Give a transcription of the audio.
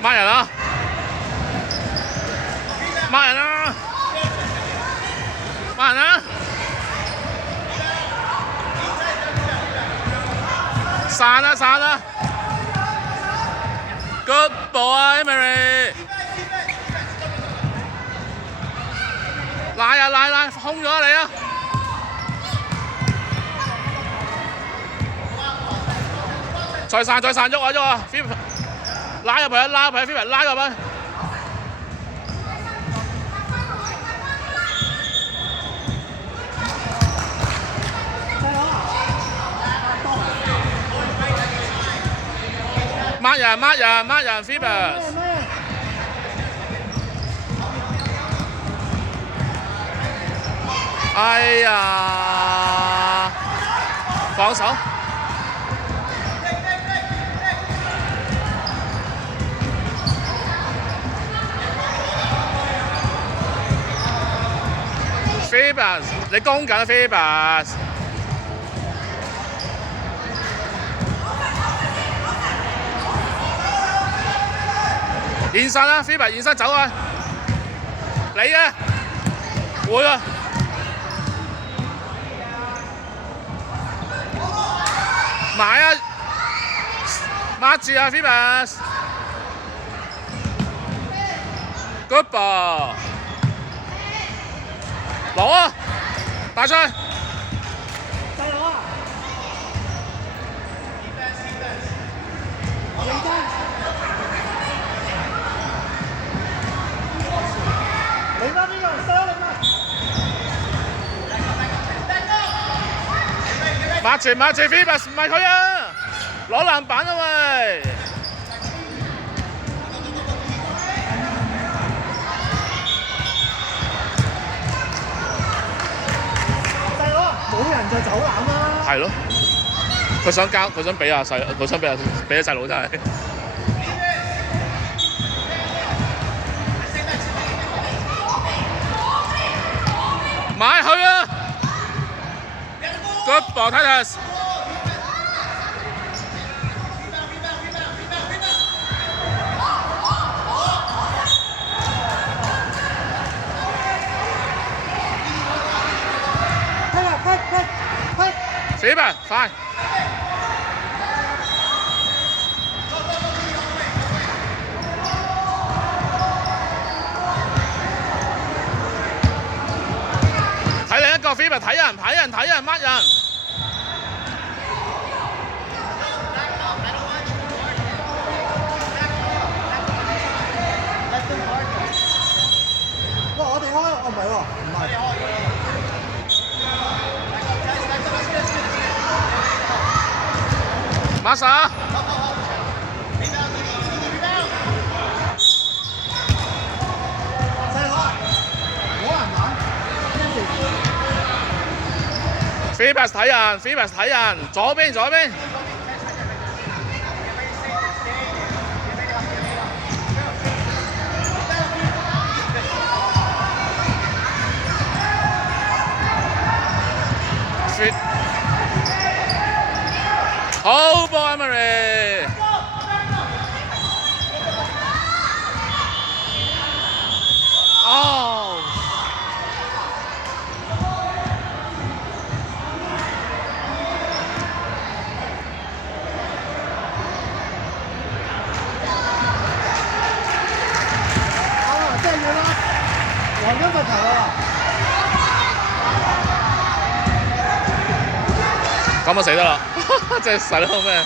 孖人啊！孖人啊！孖人啊！散啦散啦 ！Good boy, Emery！ 拉啊拉拉，空咗你啊！再散喐啊喐啊！拉入去啊拉入去 ，Phoebe 拉入去。抹人 ，Phoebe。哎呀，防守。Phoebus， 你攻緊啊 Phoebus！ 現身啦 ，Phoebus 現身走啊！你啊，會啊！埋啊！抹住啊 Phoebus！Good ball！ 攞啊！帶出去！細佬啊！你翻邊個？細佬你翻！抹住 Phoebus 唔係佢啊！攞籃板啊喂！冇人就走籃啦。係咯，佢想俾阿細，佢想俾阿細佬真係。買去啊 ！Good ball, Titus。Phoebus， 快！睇另一個 Phoebus， 睇人，乜人？哇！我哋開，哦唔係喎，唔係。馬莎，細佬啊，攞籃板。Phoebus 睇人，左邊。好波 Emery！ 哦！真係要啦，黃金罰球啊！咁就死得啦！即係細佬咩？